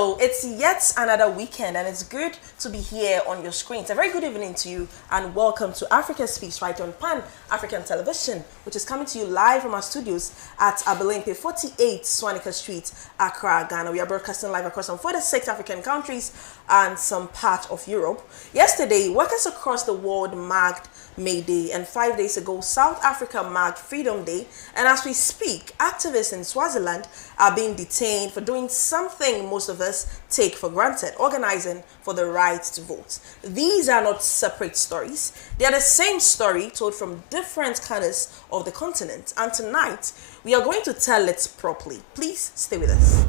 So it's yet another weekend and it's good to be here on your screens. A very good evening to you and welcome to Afrika Speaks right on Pan-African Television, which is coming to you live from our studios at Abahlali 48 Swanika Street, Accra, Ghana. We are broadcasting live across some 46 African countries and some part of Europe. Yesterday, workers across the world marked May Day, and 5 days ago, South Africa marked Freedom Day. And as we speak, activists in Swaziland are being detained for doing something most of us take for granted, organizing for the right to vote. These are not separate stories. They are the same story told from different corners of the continent. And tonight, we are going to tell it properly. Please stay with us.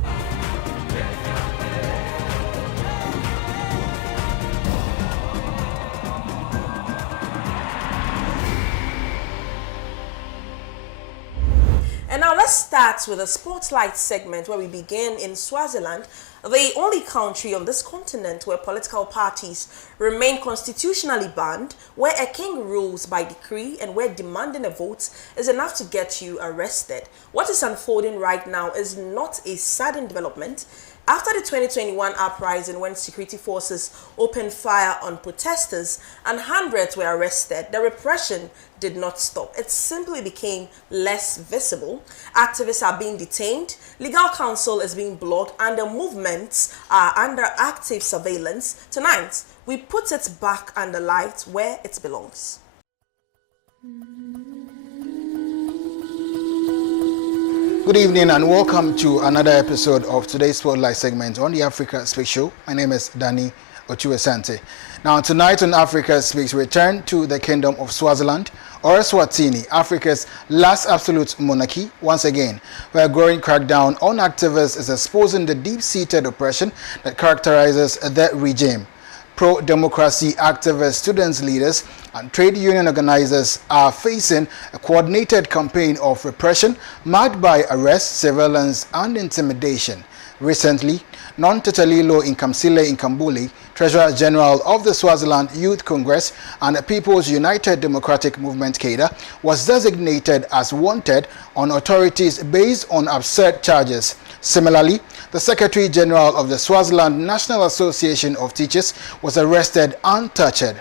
And now let's start with a spotlight segment where we begin in Swaziland, the only country on this continent where political parties remain constitutionally banned, where a king rules by decree, and where demanding a vote is enough to get you arrested. What is unfolding right now is not a sudden development. After the 2021 uprising, when security forces opened fire on protesters and hundreds were arrested, the repression did not stop. It simply became less visible. Activists are being detained, legal counsel is being blocked, and the movements are under active surveillance. Tonight, we put it back under light where it belongs. Good evening and welcome to another episode of today's Spotlight segment on the Africa Speaks show. My name is Danny Otuesante. Now tonight on Africa Speaks, we return to the Kingdom of Swaziland, or Eswatini, Africa's last absolute monarchy. Once again, where a growing crackdown on activists is exposing the deep-seated oppression that characterizes the regime. Pro-democracy activists, students leaders, and trade union organizers are facing a coordinated campaign of repression marked by arrest, surveillance, and intimidation. Recently, Nontetalilo Nkamsile Nkambule, Treasurer General of the Swaziland Youth Congress and the People's United Democratic Movement (CADA), was designated as wanted on authorities based on absurd charges. Similarly, the Secretary General of the Swaziland National Association of Teachers was arrested untouched.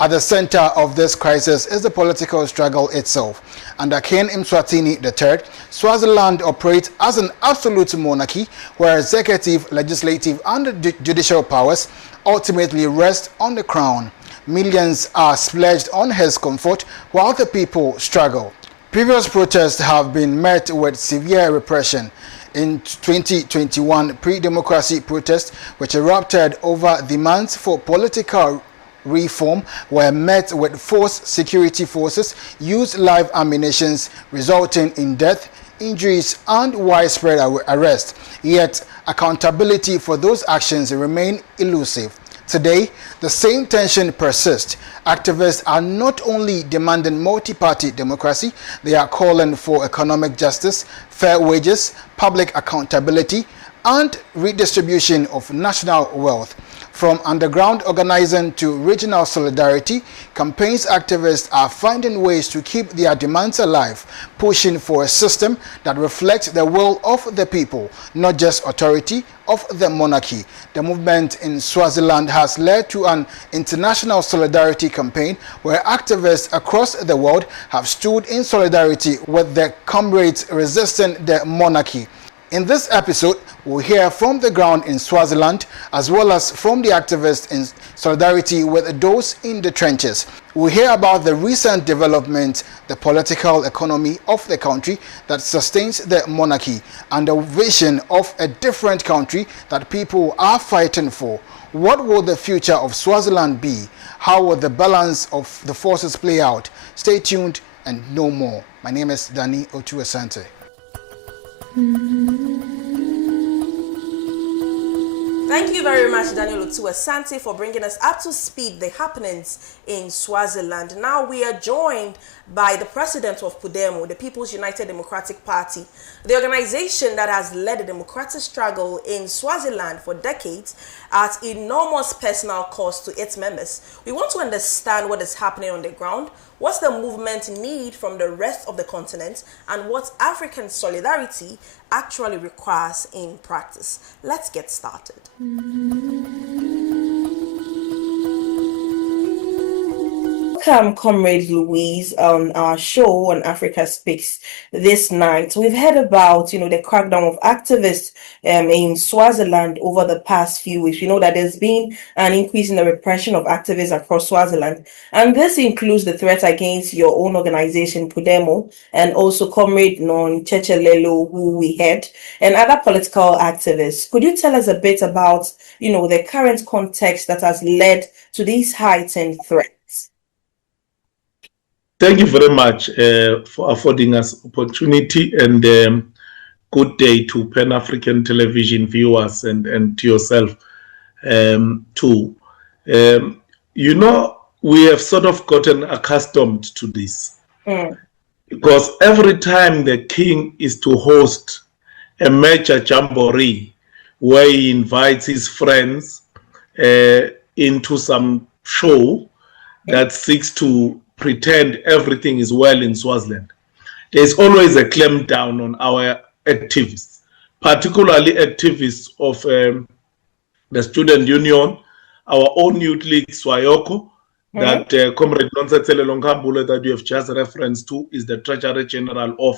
At the center of this crisis is the political struggle itself. Under King Mswatini III, Swaziland operates as an absolute monarchy where executive, legislative, and judicial powers ultimately rest on the crown. Millions are pledged on his comfort while the people struggle. Previous protests have been met with severe repression. In 2021, pre-democracy protests, which erupted over demands for political reform, were met with forced security forces used live ammunition, resulting in death, injuries, and widespread arrest. Yet, accountability for those actions remain elusive. Today, the same tension persists. Activists are not only demanding multi-party democracy, they are calling for economic justice, fair wages, public accountability, and redistribution of national wealth. From underground organizing to regional solidarity, campaigns activists are finding ways to keep their demands alive, pushing for a system that reflects the will of the people, not just authority of the monarchy. The movement in Swaziland has led to an international solidarity campaign where activists across the world have stood in solidarity with their comrades resisting the monarchy. In this episode, we'll hear from the ground in Swaziland as well as from the activists in solidarity with those in the trenches. We'll hear about the recent development, the political economy of the country that sustains the monarchy, and the vision of a different country that people are fighting for. What will the future of Swaziland be? How will the balance of the forces play out? Stay tuned and know more. My name is Danny Otuesante. Thank you very much, Daniel Otuesante, for bringing us up to speed the happenings in Swaziland. Now we are joined by the president of PUDEMO, the People's United Democratic Party, the organization that has led the democratic struggle in Swaziland for decades at enormous personal cost to its members. We want to understand what is happening on the ground, What's the movement need from the rest of the continent, and what African solidarity actually requires in practice? Let's get started. Welcome, Comrade Louise, on our show on Africa Speaks this night. We've heard about, the crackdown of activists in Swaziland over the past few weeks. We know that there's been an increase in the repression of activists across Swaziland, and this includes the threat against your own organization, PUDEMO, and also Comrade Non Chechelelo, who we had, and other political activists. Could you tell us a bit about, the current context that has led to these heightened threats? Thank you very much for affording us opportunity, and good day to Pan-African television viewers and to yourself too. We have sort of gotten accustomed to this because every time the king is to host a major jamboree where he invites his friends into some show that seeks to pretend everything is well in Swaziland, there's always a clampdown on our activists, particularly activists of the student union, our own youth league, SWAYOCO, that Comrade Nonsetele Longambulo that you have just referenced to is the Treasury General of,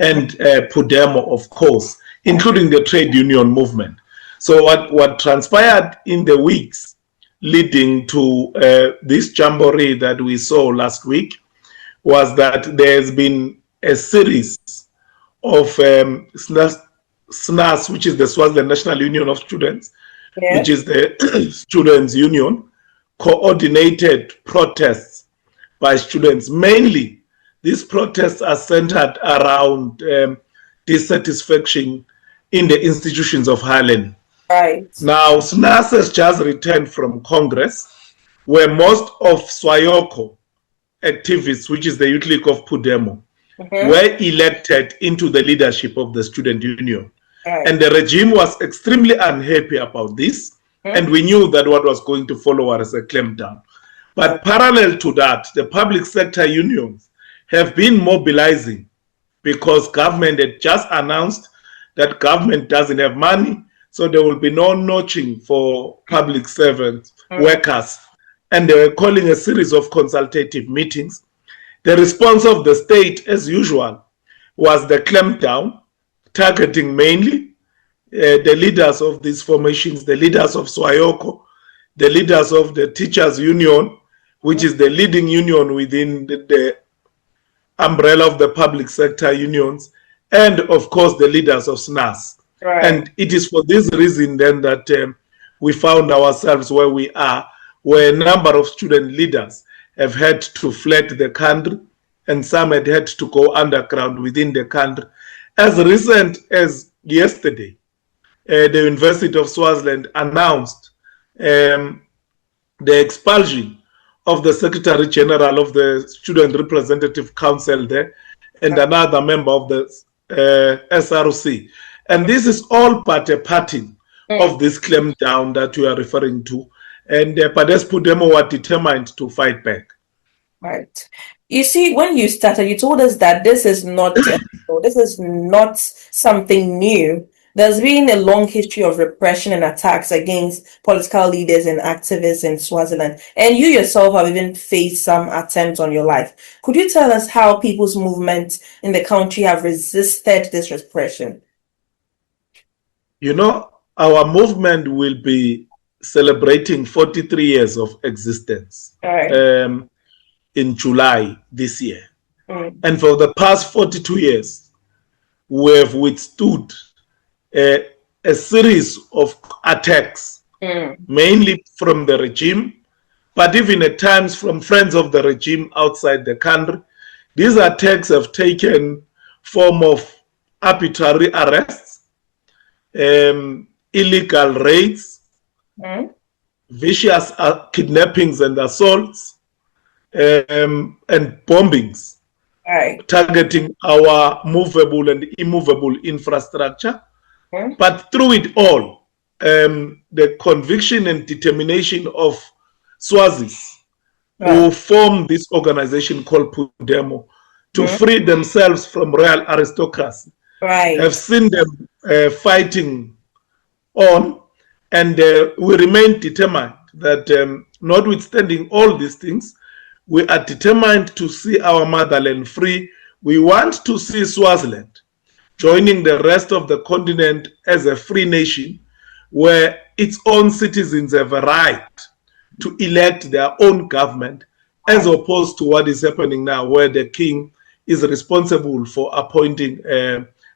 and PUDEMO, of course, including the trade union movement. So what transpired in the weeks leading to this jamboree that we saw last week was that there's been a series of SNAS, which is the Swaziland National Union of Students, which is the students' union, coordinated protests by students. Mainly, these protests are centered around dissatisfaction in the institutions of higher learning. Right. Now, SNAS has just returned from Congress, where most of SWAYOCO activists, which is the youth league of PUDEMO, were elected into the leadership of the student union. Right. And the regime was extremely unhappy about this, and we knew that what was going to follow was a clampdown. But parallel to that, the public sector unions have been mobilizing because government had just announced that government doesn't have money, so there will be no notching for public servants, workers. And they were calling a series of consultative meetings. The response of the state, as usual, was the clampdown, targeting mainly the leaders of these formations, the leaders of SWAYOCO, the leaders of the teachers' union, which is the leading union within the umbrella of the public sector unions, and of course the leaders of SNAS. Right. And it is for this reason then that we found ourselves where we are, where a number of student leaders have had to flee the country, and some had to go underground within the country. As recent as yesterday, the University of Swaziland announced the expulsion of the Secretary General of the Student Representative Council there, and another member of the SRC. And this is all but a pattern of this clampdown that you are referring to. And Pades PUDEMO were determined to fight back. Right. You see, when you started, you told us that this is not something new. There's been a long history of repression and attacks against political leaders and activists in Swaziland. And you yourself have even faced some attempts on your life. Could you tell us how people's movements in the country have resisted this repression? Our movement will be celebrating 43 years of existence in July this year. And for the past 42 years, we have withstood a series of attacks, mainly from the regime, but even at times from friends of the regime outside the country. These attacks have taken form of arbitrary arrests, illegal raids, vicious kidnappings and assaults, and bombings, targeting our movable and immovable infrastructure. But through it all, the conviction and determination of Swazis who formed this organization called PUDEMO to free themselves from royal aristocracy, have seen them fighting on, and we remain determined that notwithstanding all these things, we are determined to see our motherland free. We want to see Swaziland joining the rest of the continent as a free nation where its own citizens have a right to elect their own government, as opposed to what is happening now, where the king is responsible for appointing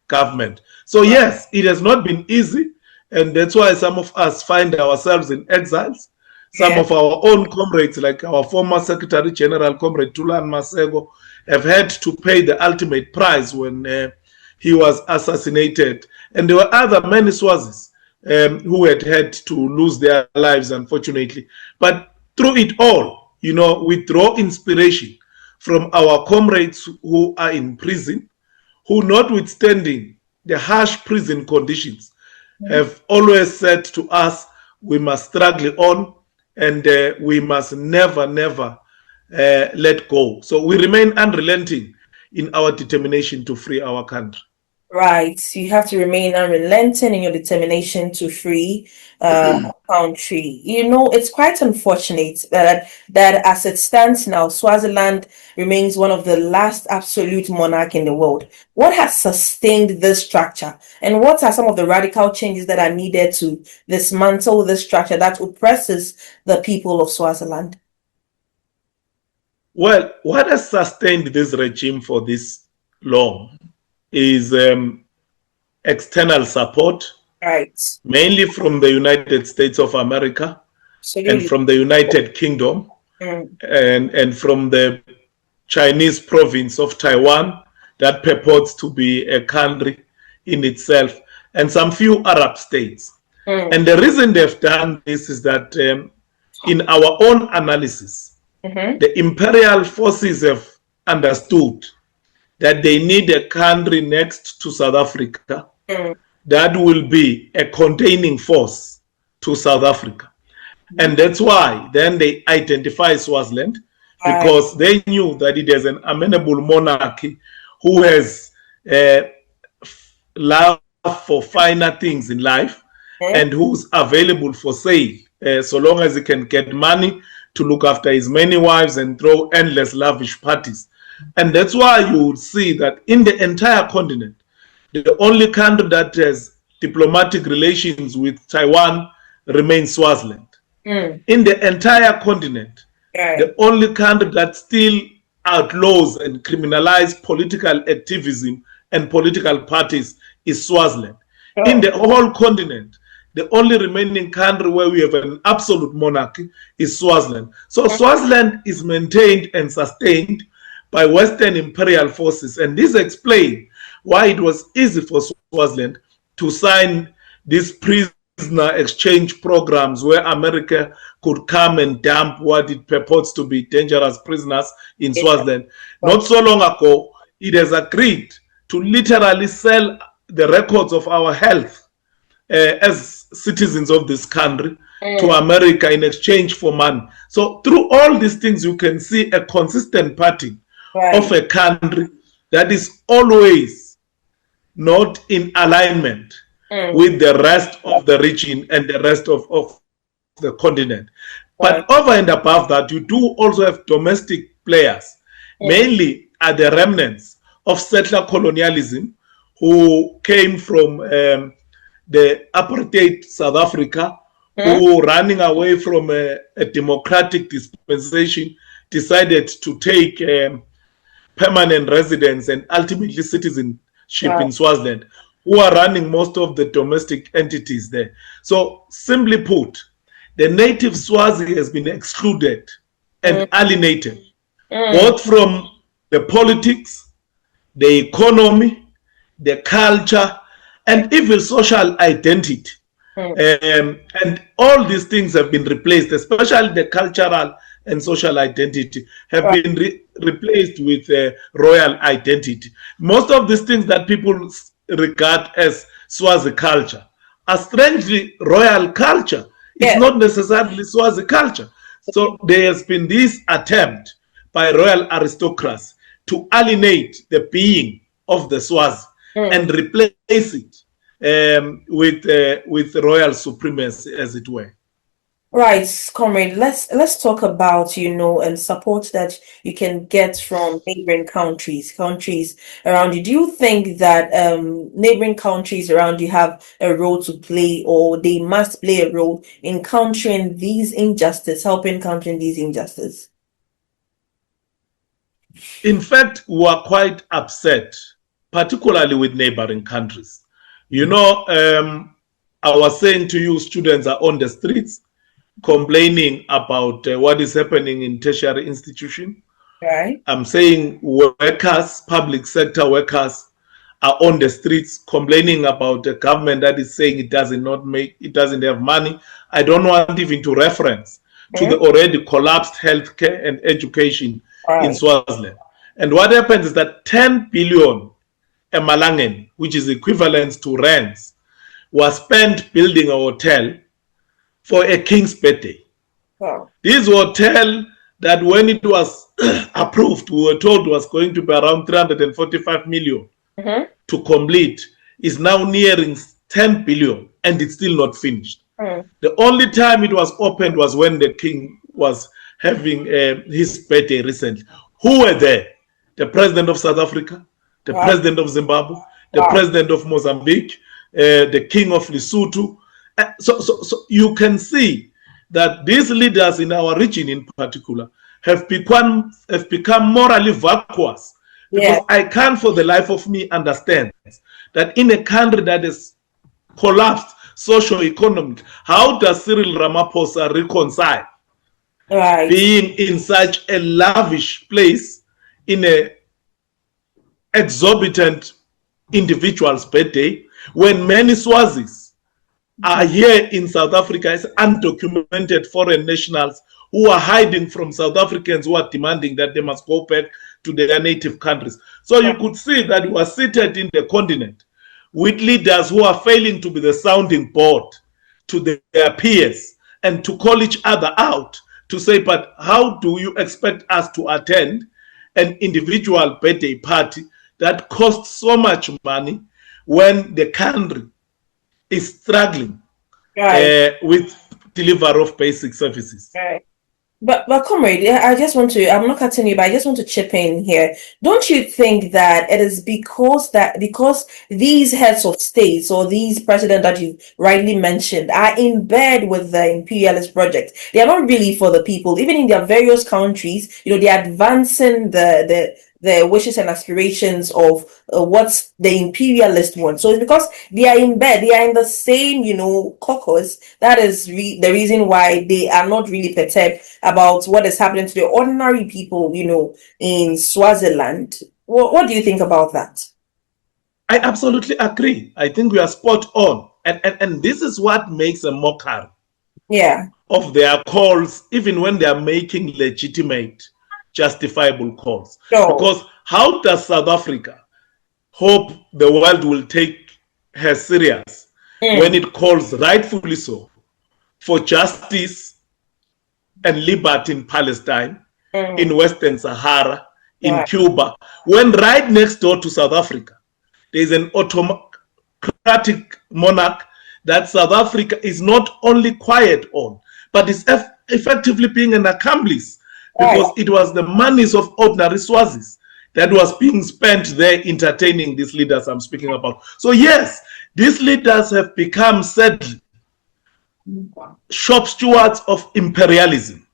government. So yes, it has not been easy, and that's why some of us find ourselves in exiles. Some of our own comrades, like our former Secretary General, Comrade Tulan Masego, have had to pay the ultimate price when he was assassinated. And there were other many Swazis who had to lose their lives, unfortunately. But through it all, we draw inspiration from our comrades who are in prison, who, notwithstanding the harsh prison conditions, have always said to us, we must struggle on, and we must never, never let go. So we remain unrelenting in our determination to free our country. Right. You have to remain unrelenting in your determination to free country. It's quite unfortunate that as it stands now, Swaziland remains one of the last absolute monarch in the world. What has sustained this structure? And what are some of the radical changes that are needed to dismantle this structure that oppresses the people of Swaziland? Well, what has sustained this regime for this long is external support, right, mainly from the United States of America, and from the United Kingdom, and from the Chinese province of Taiwan that purports to be a country in itself, and some few Arab states. And the reason they've done this is that in our own analysis, the imperial forces have understood that they need a country next to South Africa that will be a containing force to South Africa. And that's why then they identify Swaziland, because they knew that it is an amenable monarchy who has love for finer things in life and who's available for sale, so long as he can get money to look after his many wives and throw endless lavish parties. And that's why you would see that in the entire continent, the only country that has diplomatic relations with Taiwan remains Swaziland. In the entire continent, the only country that still outlaws and criminalizes political activism and political parties is Swaziland. In the whole continent, the only remaining country where we have an absolute monarchy is Swaziland. So Swaziland is maintained and sustained by Western imperial forces. And this explains why it was easy for Swaziland to sign these prisoner exchange programs where America could come and dump what it purports to be dangerous prisoners in Swaziland. Not so long ago, it has agreed to literally sell the records of our health as citizens of this country to America in exchange for money. So through all these things, you can see a consistent pattern of a country that is always not in alignment with the rest of the region and the rest of the continent. But over and above that, you do also have domestic players, mainly are the remnants of settler colonialism who came from the apartheid South Africa, who, running away from a democratic dispensation, decided to take permanent residence and ultimately citizenship in Swaziland, who are running most of the domestic entities there. So simply put, the native Swazi has been excluded and alienated, both from the politics, the economy, the culture, and even social identity. And all these things have been replaced, especially the cultural and social identity have been replaced with royal identity. Most of these things that people regard as Swazi culture are strangely royal culture. It's not necessarily Swazi culture. So there has been this attempt by royal aristocrats to alienate the being of the Swazi and replace it with royal supremacy, as it were. Right, comrade. Let's talk about, and support that you can get from neighboring countries around you. Do you think that neighboring countries around you have a role to play, or they must play a role in countering these injustice, helping countering these injustice? In fact, we are quite upset, particularly with neighboring countries. I was saying to you, students are on the streets complaining about what is happening in tertiary institution. Right. I'm saying workers, public sector workers, are on the streets complaining about a government that is saying it doesn't have money. I don't want even to reference to the already collapsed healthcare and education in Swaziland. And what happens is that 10 billion emalangen, which is equivalent to rents, was spent building a hotel for a king's birthday. Wow. This hotel that when it was approved, we were told was going to be around 345 million to complete, is now nearing 10 billion and it's still not finished. The only time it was opened was when the king was having his birthday recently. Who were there? The president of South Africa, the president of Zimbabwe, the president of Mozambique, the king of Lesotho. So you can see that these leaders in our region in particular have become morally vacuous, because I can't for the life of me understand that in a country that is collapsed socio-economic, how does Cyril Ramaphosa reconcile being in such a lavish place in a exorbitant individual's birthday when many Swazis are here in South Africa as undocumented foreign nationals who are hiding from South Africans who are demanding that they must go back to their native countries. So you could see that we are seated in the continent with leaders who are failing to be the sounding board to their peers and to call each other out to say, but how do you expect us to attend an individual birthday party that costs so much money when the country is struggling with delivery of basic services? But comrade, I'm not cutting you, but I just want to chip in here. Don't you think that it is because these heads of states or these presidents that you rightly mentioned are in bed with the imperialist project? They are not really for the people. Even in their various countries, they're advancing the wishes and aspirations of what the imperialists want. So it's because they are in bed, they are in the same, caucus. That is the reason why they are not really perturbed about what is happening to the ordinary people, in Swaziland. What do you think about that? I absolutely agree. I think we are spot on. And this is what makes a mockery of their calls, even when they are making legitimate, justifiable calls. Because how does South Africa hope the world will take her serious when it calls, rightfully so, for justice and liberty in Palestine, in Western Sahara, in Cuba, when right next door to South Africa, there is an autocratic monarch that South Africa is not only quiet on, but is effectively being an accomplice, because it was the monies of ordinary Swazis that was being spent there entertaining these leaders I'm speaking about. So yes, these leaders have become sadly shop stewards of imperialism.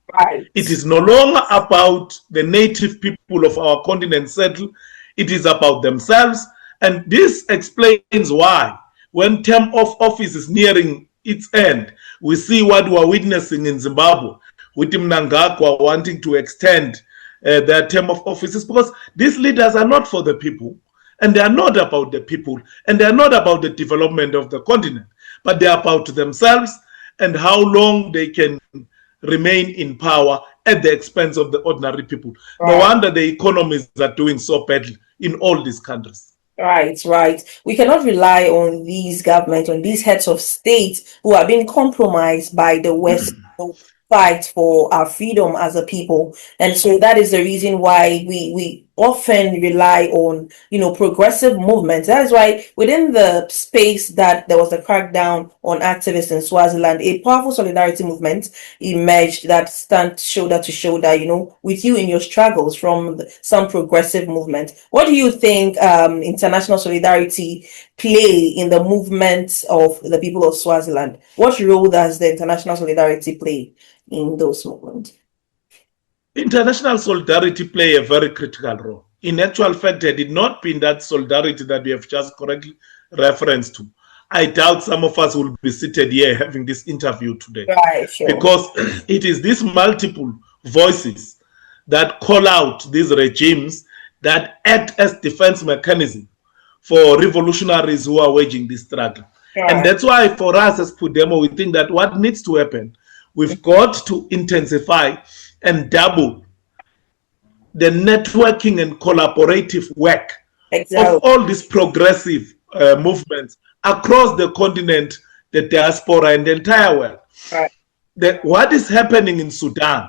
It is no longer about the native people of our continent settle. It is about themselves. And this explains why, when term of office is nearing its end, we see what we are witnessing in Zimbabwe, with Mnangagwa wanting to extend their term of offices, because these leaders are not for the people, and they are not about the people, and they are not about the development of the continent, but they are about themselves and how long they can remain in power at the expense of the ordinary people. No wonder the economies are doing so badly in all these countries. Right. We cannot rely on these governments, on these heads of state who are being compromised by the West fight for our freedom as a people. And so that is the reason why we often rely on, progressive movements. That is why within the space that there was a crackdown on activists in Swaziland, a powerful solidarity movement emerged that stand shoulder to shoulder, with you in your struggles from some progressive movement. What do you think international solidarity play in the movement of the people of Swaziland? What role does the international solidarity play in those movements? International solidarity play a very critical role. In actual fact, had it not been that solidarity that we have just correctly referenced to, I doubt some of us will be seated here having this interview today. Right, sure. Because it is these multiple voices that call out these regimes that act as defense mechanism for revolutionaries who are waging this struggle. Right. And that's why for us as PUDEMO, we think that what needs to happen, we've got to intensify and double the networking and collaborative work of all these progressive movements across the continent, the diaspora, and the entire world. Right. What is happening in Sudan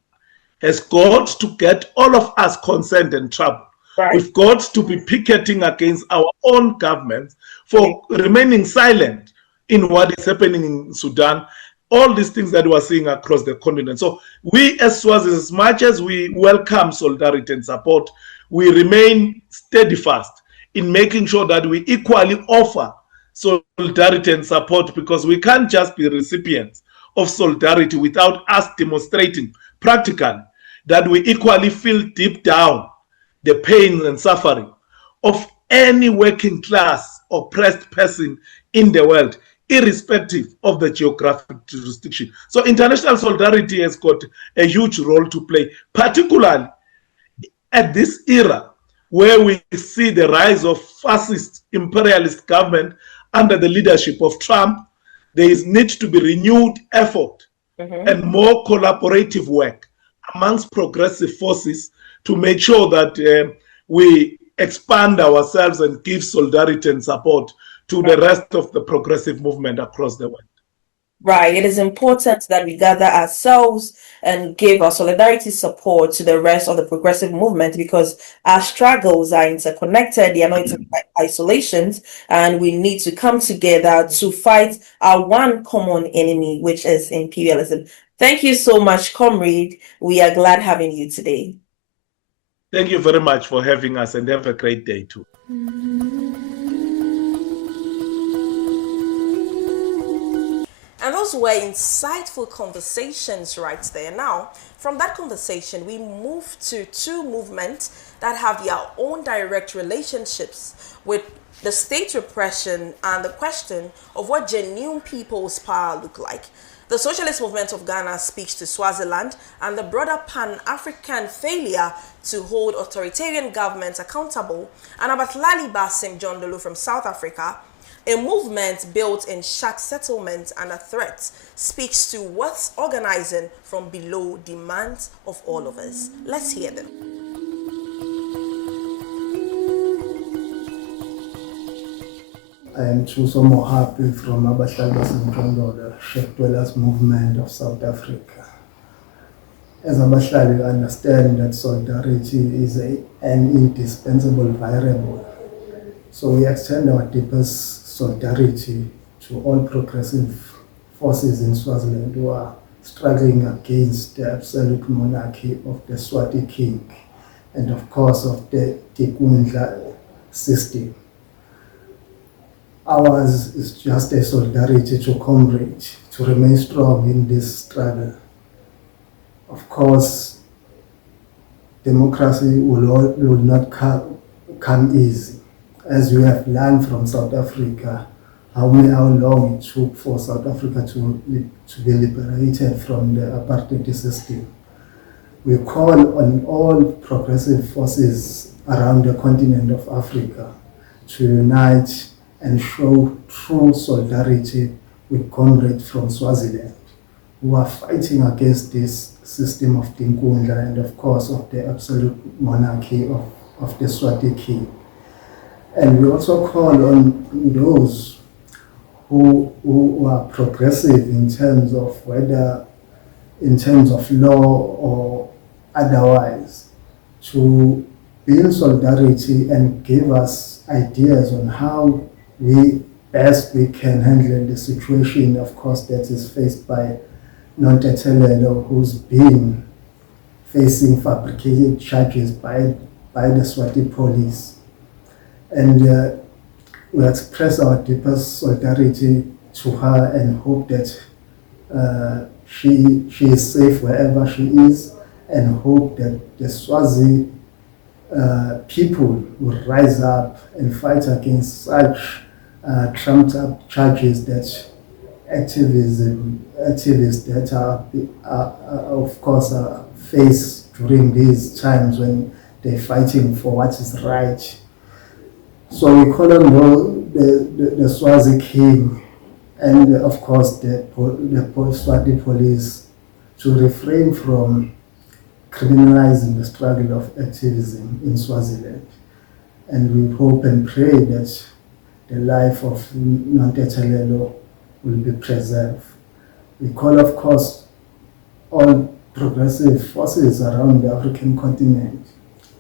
has got to get all of us concerned and troubled. Right. We've got to be picketing against our own governments for remaining silent in what is happening in Sudan, all these things that we're seeing across the continent. So we as Swazis, as much as we welcome solidarity and support, we remain steadfast in making sure that we equally offer solidarity and support, because we can't just be recipients of solidarity without us demonstrating practically that we equally feel deep down the pain and suffering of any working class oppressed person in the world, irrespective of the geographic jurisdiction. So international solidarity has got a huge role to play, particularly at this era where we see the rise of fascist imperialist government under the leadership of Trump. There is need to be renewed effort and more collaborative work amongst progressive forces to make sure that we expand ourselves and give solidarity and support to the rest of the progressive movement across the world. Right. It is important that we gather ourselves and give our solidarity support to the rest of the progressive movement, because our struggles are interconnected. They are not isolations, and we need to come together to fight our one common enemy, which is imperialism. Thank you so much, comrade. We are glad having you today. Thank you very much for having us, and have a great day too. And those were insightful conversations right there. Now, from that conversation, we move to two movements that have their own direct relationships with the state repression and the question of what genuine people's power look like. The Socialist movement of Ghana speaks to Swaziland and the broader Pan-African failure to hold authoritarian governments accountable, and Abahlali baseMjondolo from South Africa, a movement built in shack settlements and a threat, speaks to what's organizing from below demands of all of us. Let's hear them. I am Chuso Mohapi from Abahlali baseMjondolo, the Sheikh Dwellers movement of South Africa. As Abahlali, we understand that solidarity is an indispensable variable. So we extend our deepest solidarity to all progressive forces in Swaziland who are struggling against the absolute monarchy of the Swati king and of course of the Tikundla system. Ours is just a solidarity to comrade, to remain strong in this struggle. Of course, democracy will not come easy. As we have learned from South Africa, how long it took for South Africa to be liberated from the apartheid system. We call on all progressive forces around the continent of Africa to unite and show true solidarity with comrades from Swaziland who are fighting against this system of Tinkundla and of course of the absolute monarchy of the Swati king. And we also call on those who are progressive in terms of whether in terms of law or otherwise, to be in solidarity and give us ideas on how we can handle the situation, of course, that is faced by Nontethelelo, who's been facing fabricated charges by the Swati police. And we express our deepest solidarity to her and hope that she is safe wherever she is, and hope that the Swazi people will rise up and fight against such trumped up charges that activists that are of course face during these times when they're fighting for what is right. So we call on the Swazi king and of course the Swazi police to refrain from criminalizing the struggle of activism in Swaziland. And we hope and pray that the life of Nontethelelo will be preserved. We call, of course, all progressive forces around the African continent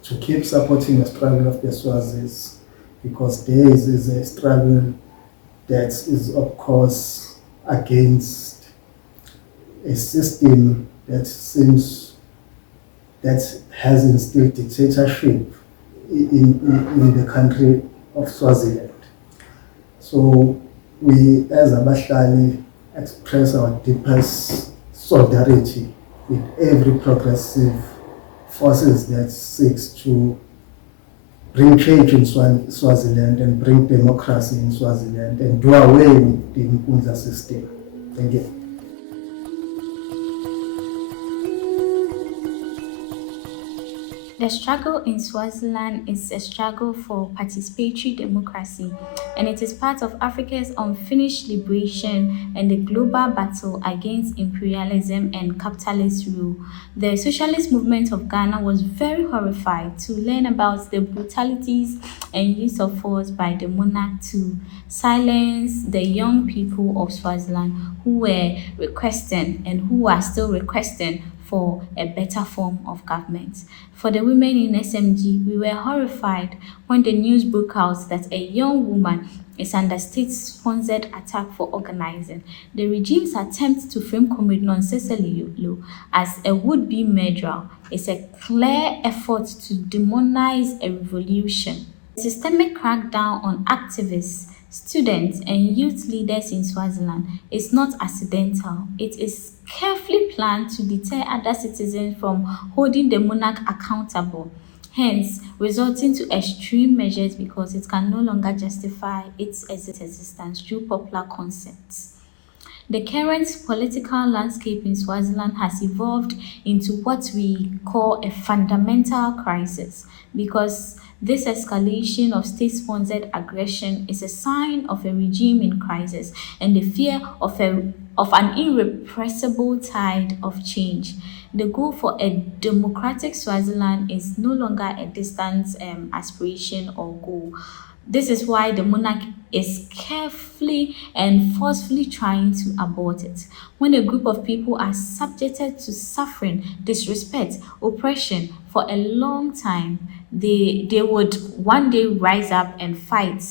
to keep supporting the struggle of the Swazis, because there is a struggle that is, of course, against a system that has instilled dictatorship in the country of Swaziland. So we, as Abahlali, express our deepest solidarity with every progressive forces that seeks to bring change in Swaziland and bring democracy in Swaziland and do away with the Mpunza system. Thank you. The struggle in Swaziland is a struggle for participatory democracy, and it is part of Africa's unfinished liberation and the global battle against imperialism and capitalist rule. The socialist movement of Ghana was very horrified to learn about the brutalities and use of force by the monarch to silence the young people of Swaziland who were requesting and who are still requesting for a better form of government. For the women in SMG, we were horrified when the news broke out that a young woman is under state-sponsored attack for organizing. The regime's attempt to frame Comrade Nontsenselo as a would-be murderer is a clear effort to demonize a revolution. The systemic crackdown on activists, students, and youth leaders in Swaziland is not accidental. It is carefully planned to deter other citizens from holding the monarch accountable, hence resulting to extreme measures because it can no longer justify its existence through popular consent. The current political landscape in Swaziland has evolved into what we call a fundamental crisis, because this escalation of state-sponsored aggression is a sign of a regime in crisis and the fear of an irrepressible tide of change. The goal for a democratic Swaziland is no longer a distant aspiration or goal. This is why the monarch is carefully and forcefully trying to abort it. When a group of people are subjected to suffering, disrespect, oppression for a long time, they would one day rise up and fight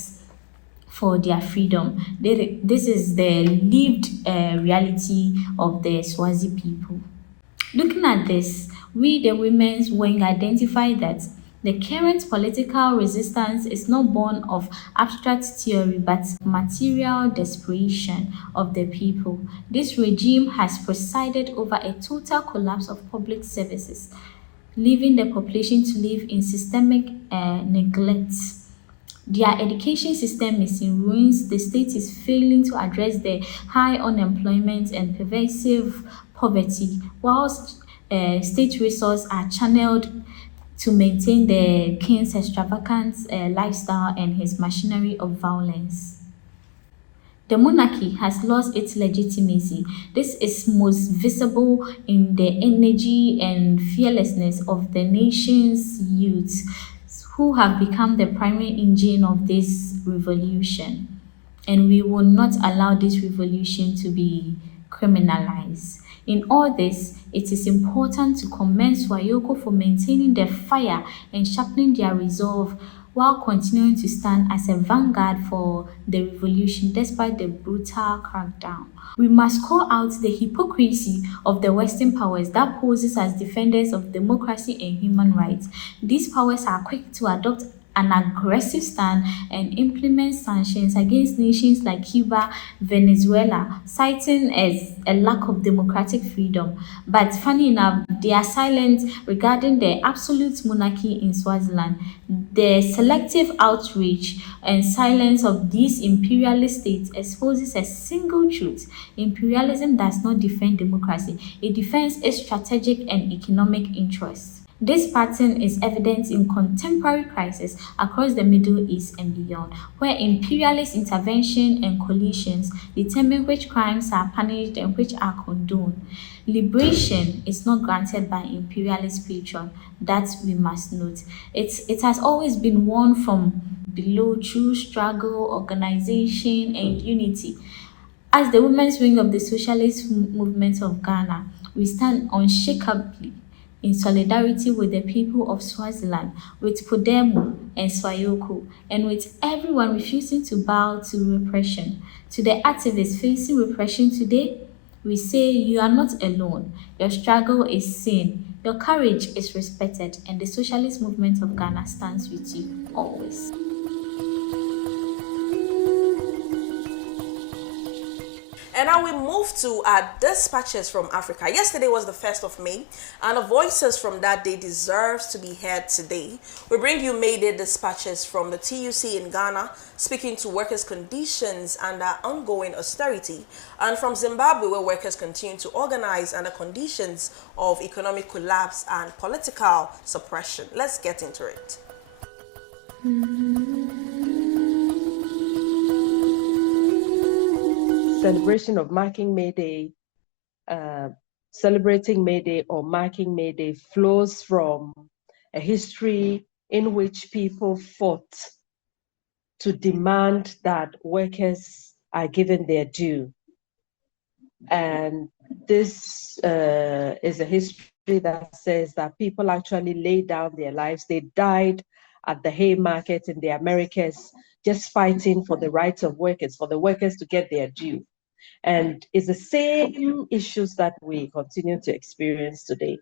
for their freedom. This is the lived reality of the Swazi people. Looking at this, we the women's wing identify that the current political resistance is not born of abstract theory but material desperation of the people. This regime has presided over a total collapse of public services, leaving the population to live in systemic neglect. Their education system is in ruins. The state is failing to address the high unemployment and pervasive poverty, whilst state resources are channeled to maintain the king's extravagant lifestyle and his machinery of violence. The monarchy has lost its legitimacy. This is most visible in the energy and fearlessness of the nation's youth, who have become the primary engine of this revolution. And we will not allow this revolution to be criminalized. In all this, it is important to commend Swayoko for maintaining their fire and sharpening their resolve while continuing to stand as a vanguard for the revolution despite the brutal crackdown. We must call out the hypocrisy of the Western powers that poses as defenders of democracy and human rights. These powers are quick to adopt an aggressive stand and implement sanctions against nations like Cuba, Venezuela, citing as a lack of democratic freedom. But funny enough, they are silent regarding the absolute monarchy in Swaziland. The selective outrage and silence of these imperialist states exposes a single truth. Imperialism does not defend democracy, it defends its strategic and economic interests. This pattern is evident in contemporary crises across the Middle East and beyond, where imperialist intervention and coalitions determine which crimes are punished and which are condoned. Liberation is not granted by imperialist patron, that we must note. It has always been won from below through struggle, organization, and unity. As the women's wing of the Socialist movement of Ghana, we stand unshakably in solidarity with the people of Swaziland, with PUDEMO and Swayoko, and with everyone refusing to bow to repression. To the activists facing repression today, we say you are not alone. Your struggle is seen, your courage is respected, and the Socialist movement of Ghana stands with you always. And now we move to our dispatches from Africa. Yesterday was the 1st of May, and the voices from that day deserves to be heard today. We bring you May Day dispatches from the TUC in Ghana, speaking to workers' conditions under ongoing austerity, and from Zimbabwe, where workers continue to organize under conditions of economic collapse and political suppression. Let's get into it. Celebration of marking May Day, celebrating May Day or marking May Day flows from a history in which people fought to demand that workers are given their due. And this is a history that says that people actually laid down their lives. They died at the Haymarket in the Americas, just fighting for the rights of workers, for the workers to get their due. And it's the same issues that we continue to experience today.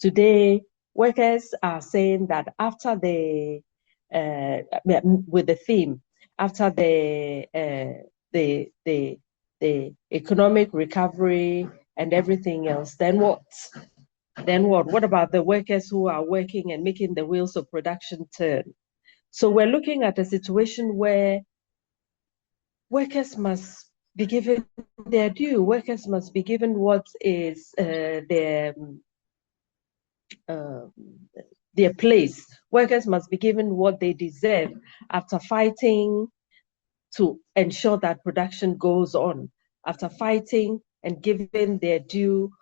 Today, workers are saying that after with the theme, after the economic recovery and everything else, then what? Then what? What about the workers who are working and making the wheels of production turn? So we're looking at a situation where workers must be given their due. Workers must be given what is their place. Workers must be given what they deserve after fighting to ensure that production goes on, after fighting and giving their due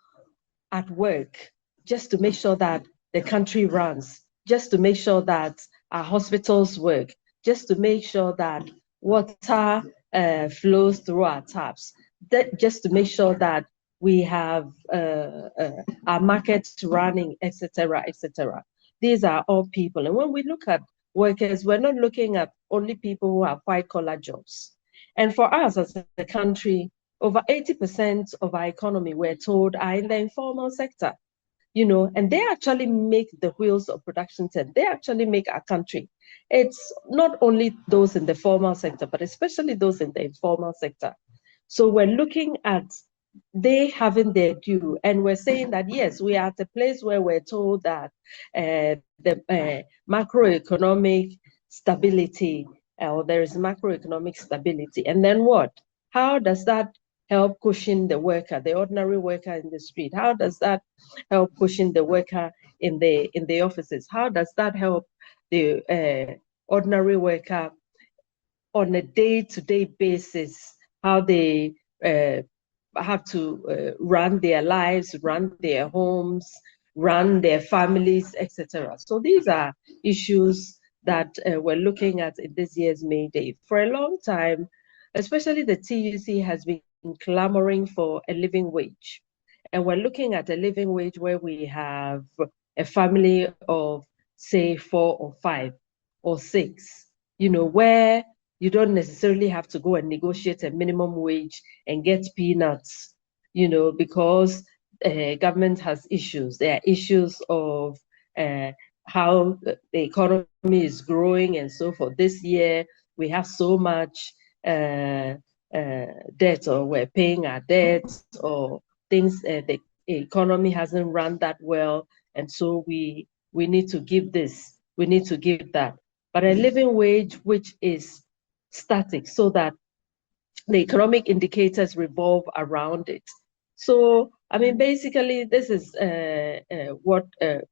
at work, just to make sure that the country runs, just to make sure that our hospitals work, just to make sure that water flows through our taps, just to make sure that we have our markets running, etc., etc. These are all people. And when we look at workers, we're not looking at only people who have white-collar jobs. And for us as a country, over 80% of our economy, we're told, are in the informal sector, you know, and they actually make the wheels of production turn. They actually make our country. It's not only those in the formal sector, but especially those in the informal sector. So we're looking at they having their due, and we're saying that, yes, we are at a place where we're told that the macroeconomic stability, or there is macroeconomic stability. And then what? How does that help cushion the worker, the ordinary worker in the street? How does that help cushion the worker in the offices? How does that help the ordinary worker on a day-to-day basis? How they have to run their lives, run their homes, run their families, etc. So these are issues that we're looking at in this year's May Day. For a long time, especially the TUC has been clamoring for a living wage. And we're looking at a living wage where we have a family of, say, 4 or 5 or 6, where you don't necessarily have to go and negotiate a minimum wage and get peanuts, because government has issues. There are issues of how the economy is growing and so forth. This year, we have so much debt, or we're paying our debts, or things, the economy hasn't run that well, and so we need to give this, we need to give that. But a living wage which is static, so that the economic indicators revolve around it. So, I mean, basically, this is what the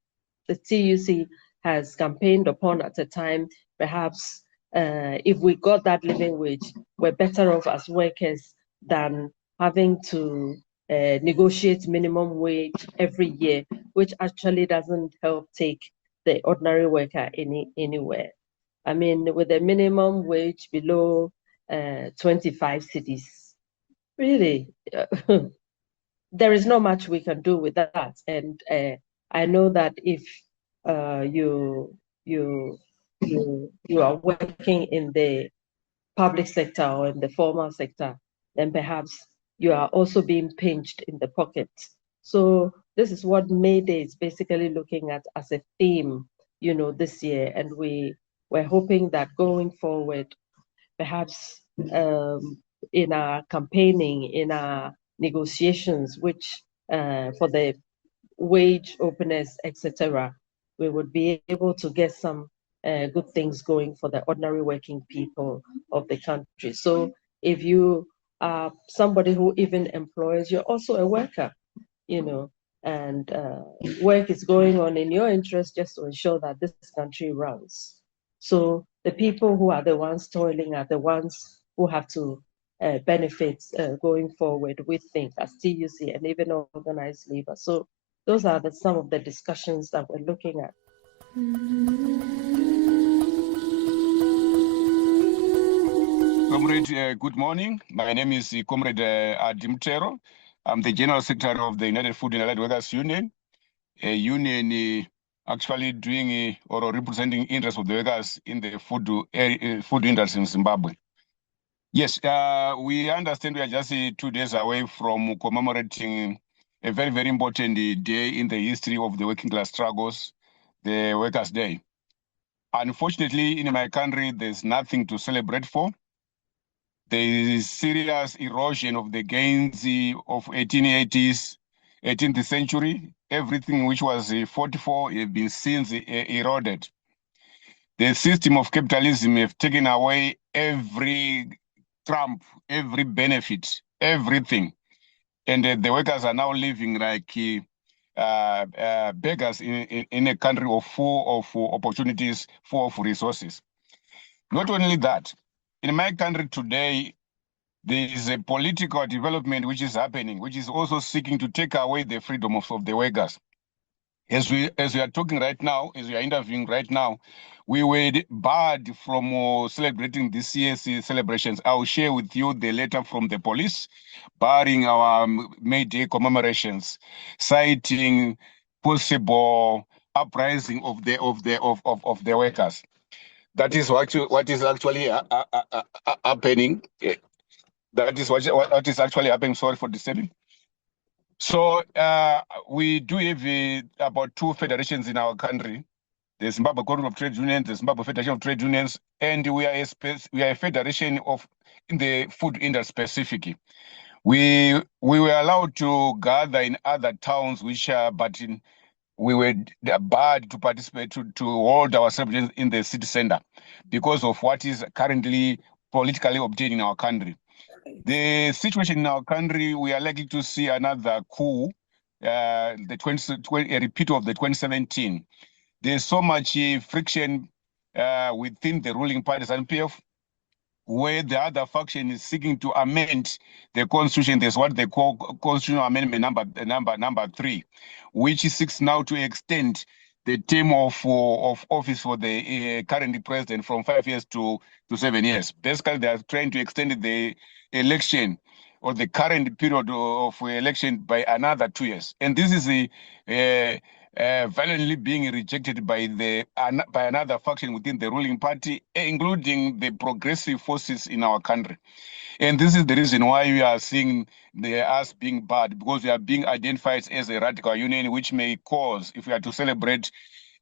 TUC has campaigned upon at a time. Perhaps if we got that living wage, we're better off as workers than having to negotiate minimum wage every year, which actually doesn't help take the ordinary worker anywhere. I mean, with a minimum wage below 25 cedis, really, there is not much we can do with that. And I know that if you are working in the public sector or in the formal sector, then perhaps you are also being pinched in the pocket. So this is what May Day is basically looking at as a theme, this year. And we're hoping that going forward, perhaps in our campaigning, in our negotiations, which for the wage openness, etc., we would be able to get some good things going for the ordinary working people of the country. So if you are somebody who even employs, you're also a worker, and work is going on in your interest just to ensure that this country runs. So the people who are the ones toiling are the ones who have to benefit going forward, we think, as TUC and even organized labor. So those are some of the discussions that we're looking at. Comrade, good morning. My name is Comrade Adimtero. I'm the General Secretary of the United Food and Allied Workers Union, a union actually doing or representing interests of the workers in the food industry in Zimbabwe. Yes, we understand we are just 2 days away from commemorating a very, very important day in the history of the working class struggles, the Workers' Day. Unfortunately, in my country, there's nothing to celebrate for. There is serious erosion of the gains of 1880s, 18th century. Everything which was 44 has been since eroded. The system of capitalism have taken away every trump, every benefit, everything. And the workers are now living like beggars in a country full of opportunities, full of resources. Not only that, in my country today, there is a political development which is happening, which is also seeking to take away the freedom of the workers. As we are talking right now, as we are interviewing right now, we were barred from celebrating this year's celebrations. I'll share with you the letter from the police barring our May Day commemorations, citing possible uprising of the workers. That is what is actually happening. That is what is actually happening. Sorry for disturbing. So we do have about 2 federations in our country: the Zimbabwe Congress of Trade Unions, the Zimbabwe Federation of Trade Unions, and we are a federation in the food industry specifically. We were allowed to gather in other towns, we were barred to participate, to hold our celebrations in the city center because of what is currently politically obtained in our country. The situation in our country, we are likely to see another coup, a repeat of the 2017. There's so much friction within the ruling parties and PF, where the other faction is seeking to amend the constitution. There's what they call constitutional amendment number 3, which seeks now to extend the term of office for the current president from 5 years to 7 years. Basically, they are trying to extend the election or the current period of election by another 2 years. And this is violently being rejected by another faction within the ruling party, including the progressive forces in our country. And this is the reason why we are seeing us being bad, because we are being identified as a radical union, which may cause, if we are to celebrate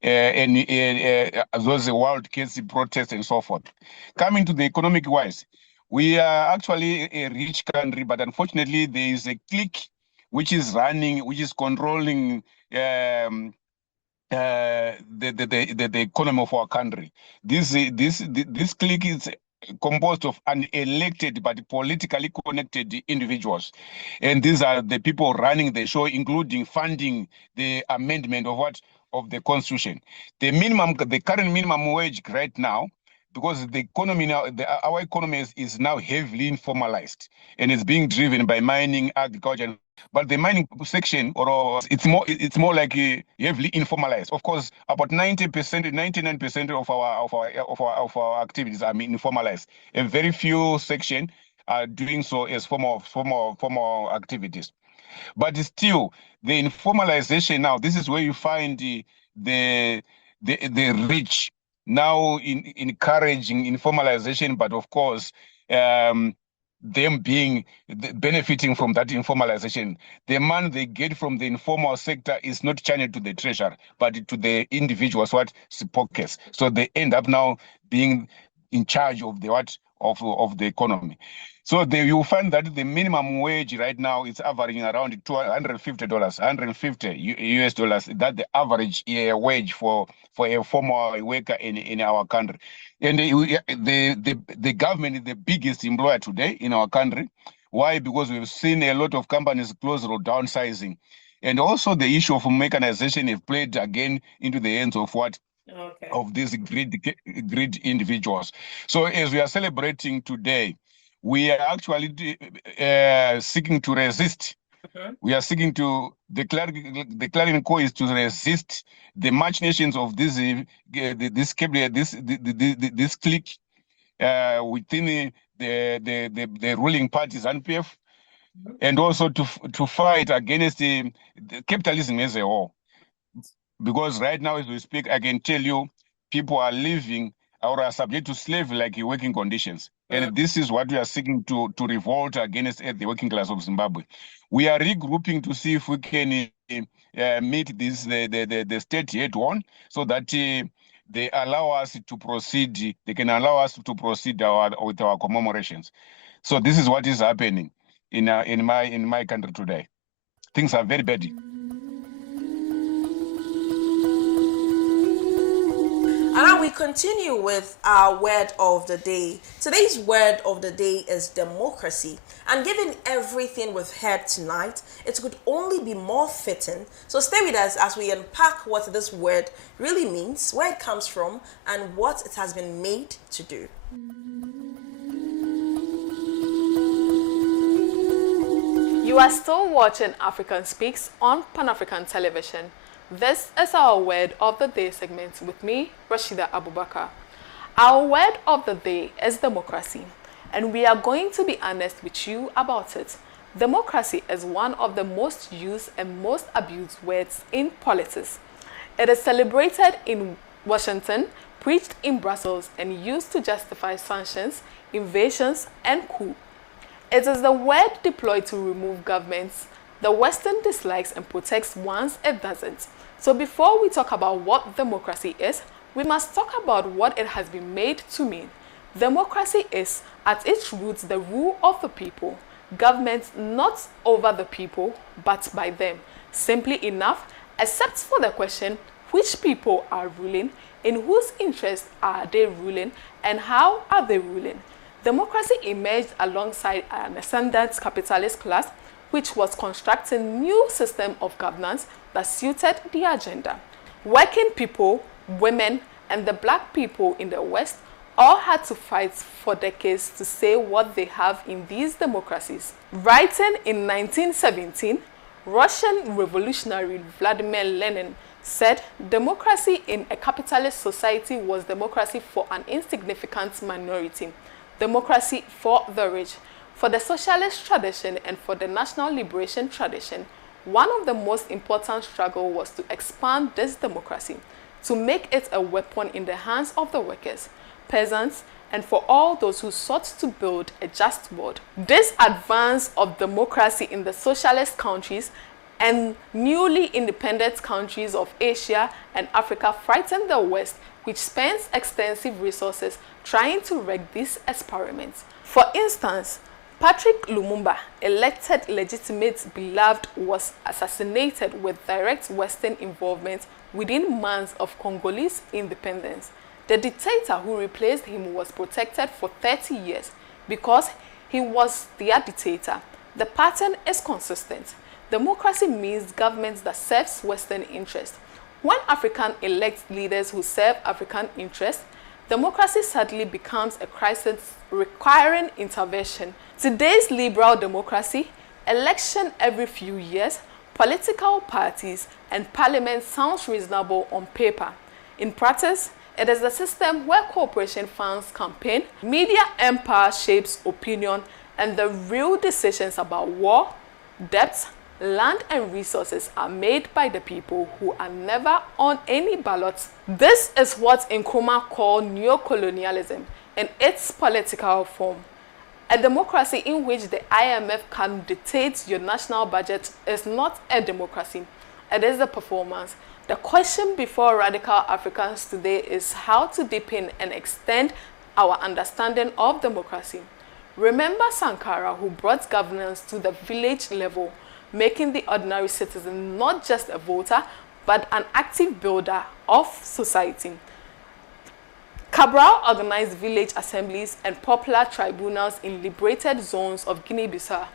those wild case protests and so forth. Coming to the economic wise, we are actually a rich country, but unfortunately there is a clique which is running, which is controlling the economy of our country. This clique is composed of unelected but politically connected individuals, and these are the people running the show, including funding the amendment of the constitution. The current minimum wage right now, because the economy now, our economy is now heavily informalized, and it's being driven by mining, agriculture. But the mining section, it's more like heavily informalized. Of course, about 99% of our activities are informalized. A very few section are doing so as formal activities. But still, the informalization now, this is where you find the rich now encouraging informalization, but of course, them benefiting from that informalization. The money they get from the informal sector is not channeled to the treasury, but to the individuals' pockets. So they end up now being in charge of the economy. So you find that the minimum wage right now is averaging around $150 US dollars. That's the average wage for a formal worker in our country. And the government is the biggest employer today in our country. Why? Because we've seen a lot of companies close or downsizing. And also the issue of mechanization have played again into the hands of of these great individuals. So as we are celebrating today, we are actually seeking to resist. We are seeking to declaring call is to resist the machinations of this clique within the ruling parties, NPF, and also to fight against the capitalism as a whole. Because right now, as we speak, I can tell you, people are living or are subject to slavery-like working conditions. And this is what we are seeking to revolt against the working class of Zimbabwe. We are regrouping to see if we can meet the state head-on, so that they allow us to proceed. They can allow us to proceed with our commemorations. So this is what is happening in my country today. Things are very bad. And now we continue with our word of the day. Today's word of the day is democracy. And given everything we've heard tonight, it could only be more fitting. So stay with us as we unpack what this word really means, where it comes from, and what it has been made to do. You are still watching Africa Speaks on Pan-African Television. This is our word of the day segment with me, Rashida Abubakar. Our word of the day is democracy, and we are going to be honest with you about it. Democracy is one of the most used and most abused words in politics. It is celebrated in Washington, preached in Brussels, and used to justify sanctions, invasions, and coups. It is the word deployed to remove governments the Western dislikes and protects once it doesn't. So before we talk about what democracy is, we must talk about what it has been made to mean. Democracy is, at its roots, the rule of the people. Government not over the people, but by them. Simply enough, except for the question, which people are ruling, in whose interest are they ruling, and how are they ruling? Democracy emerged alongside an ascendant capitalist class, which was constructing new system of governance that suited the agenda. Working people, women, and the black people in the West all had to fight for decades to say what they have in these democracies. Writing in 1917, Russian revolutionary Vladimir Lenin said democracy in a capitalist society was democracy for an insignificant minority, democracy for the rich. For the socialist tradition and for the national liberation tradition, one of the most important struggles was to expand this democracy, to make it a weapon in the hands of the workers, peasants, and for all those who sought to build a just world. This advance of democracy in the socialist countries and newly independent countries of Asia and Africa frightened the West, which spends extensive resources trying to wreck these experiments. For instance, Patrick Lumumba, elected legitimate beloved, was assassinated with direct Western involvement within months of Congolese independence. The dictator who replaced him was protected for 30 years because he was their dictator. The pattern is consistent. Democracy means governments that serves Western interests. When African elect leaders who serve African interests, democracy suddenly becomes a crisis requiring intervention. Today's liberal democracy, election every few years, political parties, and parliament sounds reasonable on paper. In practice, it is a system where corporation funds campaign, media empire shapes opinion, and the real decisions about war, debt, land, and resources are made by the people who are never on any ballots. This is what Nkrumah called neocolonialism in its political form. A democracy in which the IMF can dictate your national budget is not a democracy. It is a performance. The question before radical Africans today is how to deepen and extend our understanding of democracy. Remember Sankara, who brought governance to the village level, making the ordinary citizen not just a voter, but an active builder of society. Cabral organized village assemblies and popular tribunals in liberated zones of Guinea-Bissau.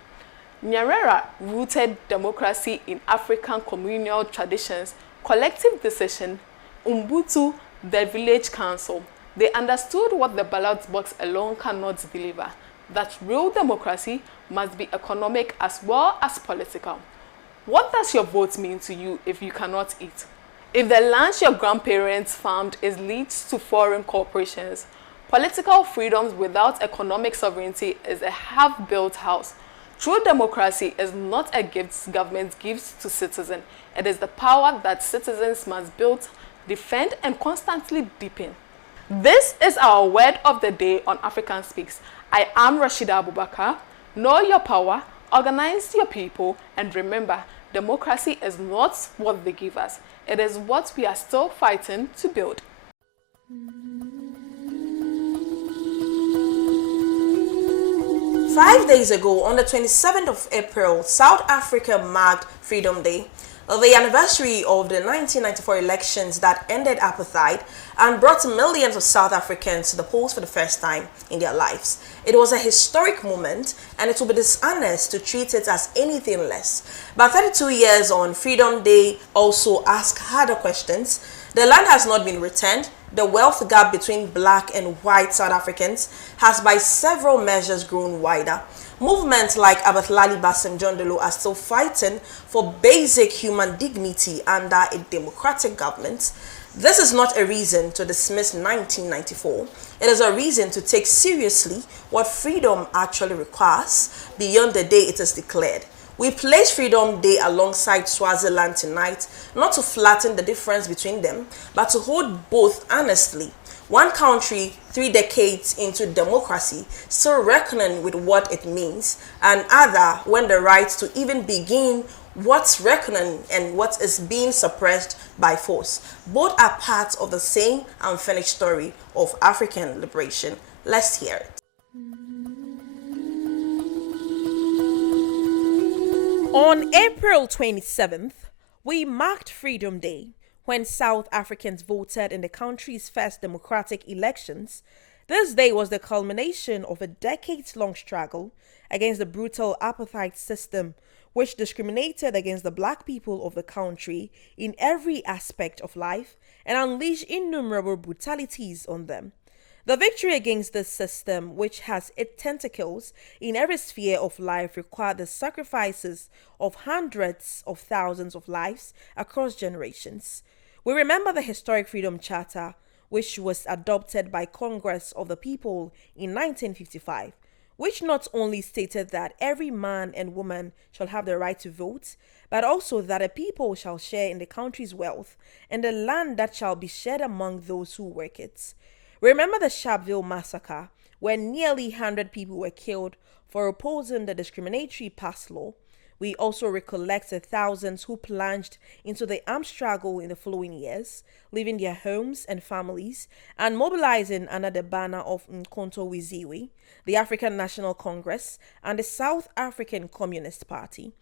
Nyerere rooted democracy in African communal traditions, collective decision, Ubuntu, the village council. They understood what the ballot box alone cannot deliver, that real democracy must be economic as well as political. What does your vote mean to you if you cannot eat? If the land your grandparents farmed is leased to foreign corporations, political freedoms without economic sovereignty is a half-built house. True democracy is not a gift government gives to citizens. It is the power that citizens must build, defend, and constantly deepen. This is our word of the day on Afrika Speaks. I am Rashida Abubakar. Know your power, organize your people, and remember, democracy is not what they give us. It is what we are still fighting to build. 5 days ago, on the 27th of April, South Africa marked Freedom Day, the anniversary of the 1994 elections that ended apartheid and brought millions of South Africans to the polls for the first time in their lives. It was a historic moment, and it would be dishonest to treat it as anything less. But 32 years on, Freedom Day also asks harder questions. The land has not been returned. The wealth gap between black and white South Africans has by several measures grown wider. Movements like Abahlali, baseMjondolo are still fighting for basic human dignity under a democratic government. This is not a reason to dismiss 1994. It is a reason to take seriously what freedom actually requires beyond the day it is declared. We place Freedom Day alongside Swaziland tonight, not to flatten the difference between them, but to hold both honestly. One country, 3 decades into democracy, still reckoning with what it means, and other when the right to even begin what's reckoning and what is being suppressed by force. Both are parts of the same unfinished story of African liberation. Let's hear it. On April 27th, we marked Freedom Day, when South Africans voted in the country's first democratic elections. This day was the culmination of a decades-long struggle against the brutal apartheid system, which discriminated against the black people of the country in every aspect of life and unleashed innumerable brutalities on them. The victory against this system, which has its tentacles in every sphere of life, required the sacrifices of hundreds of thousands of lives across generations. We remember the historic Freedom Charter, which was adopted by Congress of the People in 1955. which not only stated that every man and woman shall have the right to vote, but also that a people shall share in the country's wealth and the land that shall be shared among those who work it. Remember the Sharpeville massacre, where nearly 100 people were killed for opposing the discriminatory pass law. We also recollect the thousands who plunged into the armed struggle in the following years, leaving their homes and families and mobilizing under the banner of Mkhonto weZizwe, the African National Congress, and the South African Communist Party.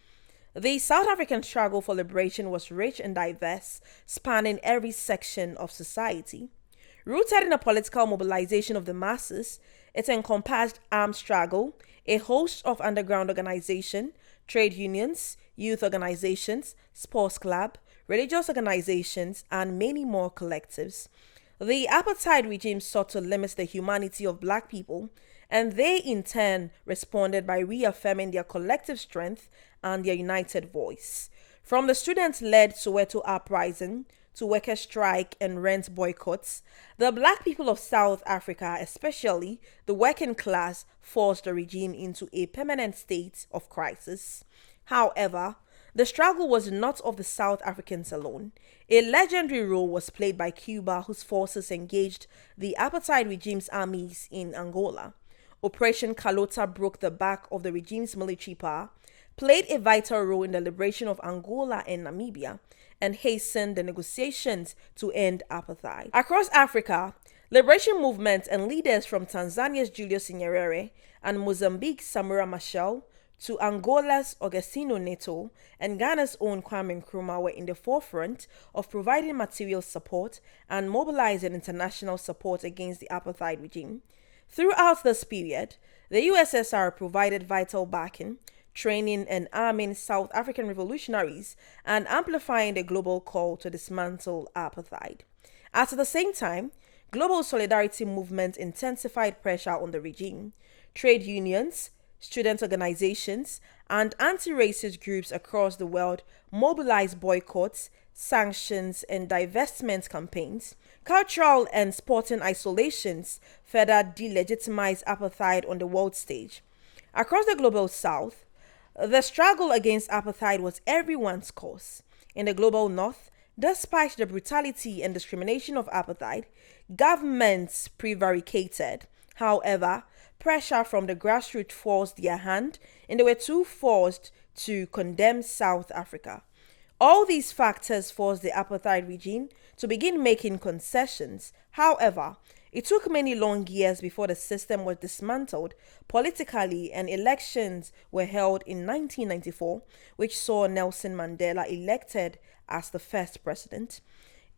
The South African struggle for liberation was rich and diverse, spanning every section of society. Rooted in a political mobilization of the masses, it encompassed armed struggle, a host of underground organizations, trade unions, youth organizations, sports clubs, religious organizations, and many more collectives. The apartheid regime sought to limit the humanity of black people, and they in turn responded by reaffirming their collective strength and their united voice. From the student-led Soweto uprising to worker strike and rent boycotts, the black people of South Africa, especially the working class, forced the regime into a permanent state of crisis. However, the struggle was not of the South Africans alone. A legendary role was played by Cuba, whose forces engaged the apartheid regime's armies in Angola. Operation Carlota broke the back of the regime's military power, played a vital role in the liberation of Angola and Namibia, and hastened the negotiations to end apartheid. Across Africa, liberation movements and leaders from Tanzania's Julius Nyerere and Mozambique's Samora Machel to Angola's Augustino Neto and Ghana's own Kwame Nkrumah were in the forefront of providing material support and mobilizing international support against the apartheid regime. Throughout this period, the USSR provided vital backing, training and arming South African revolutionaries, and amplifying the global call to dismantle apartheid. At the same time, global solidarity movements intensified pressure on the regime. Trade unions, student organizations, and anti-racist groups across the world mobilized boycotts, sanctions, and divestment campaigns. Cultural and sporting isolations further delegitimized apartheid on the world stage. Across the global south, the struggle against apartheid was everyone's cause. In the global north, despite the brutality and discrimination of apartheid, governments prevaricated. However, pressure from the grassroots forced their hand, and they were too forced to condemn South Africa. All these factors forced the apartheid regime to begin making concessions. However, it took many long years before the system was dismantled politically, and elections were held in 1994, which saw Nelson Mandela elected as the first president.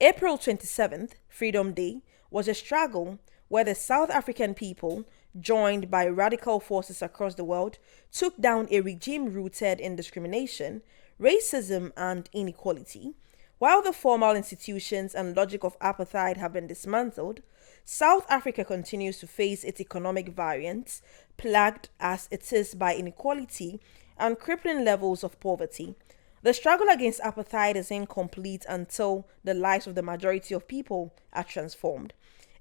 April 27th, Freedom Day, was a struggle where the South African people, joined by radical forces across the world, took down a regime rooted in discrimination, racism, and inequality. While the formal institutions and logic of apartheid have been dismantled, South Africa continues to face its economic variants, plagued as it is by inequality and crippling levels of poverty. The struggle against apartheid is incomplete until the lives of the majority of people are transformed.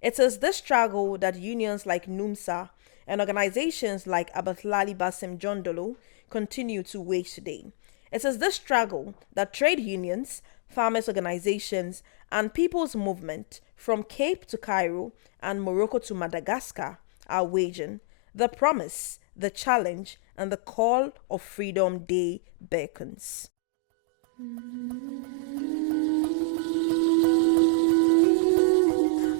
It is this struggle that unions like NUMSA and organizations like Abahlali baseMjondolo continue to wage today. It is this struggle that trade unions, farmers' organizations, and people's movement from Cape to Cairo and Morocco to Madagascar are waging. The promise, the challenge, and the call of Freedom Day beckons.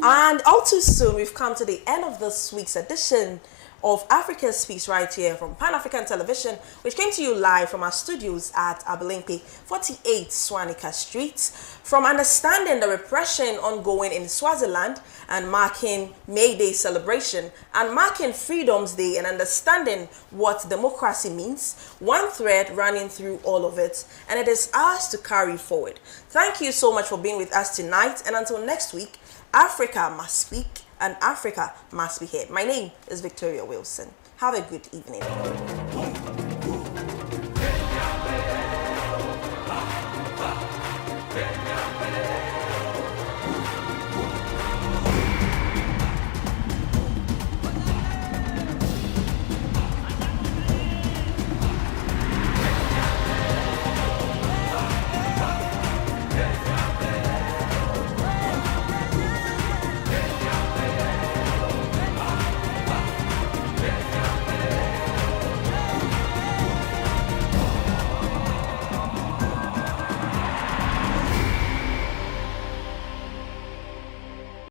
And all too soon, we've come to the end of this week's edition of Africa Speaks right here from Pan-African Television, which came to you live from our studios at Abahlali, 48 Swanika Street. From understanding the repression ongoing in Swaziland and marking May Day celebration and marking Freedom's Day and understanding what democracy means, one thread running through all of it, and it is ours to carry forward. Thank you so much for being with us tonight, and until next week, Africa must speak and Africa must be heard. My name is Victoria Wilson. Have a good evening. Kenya,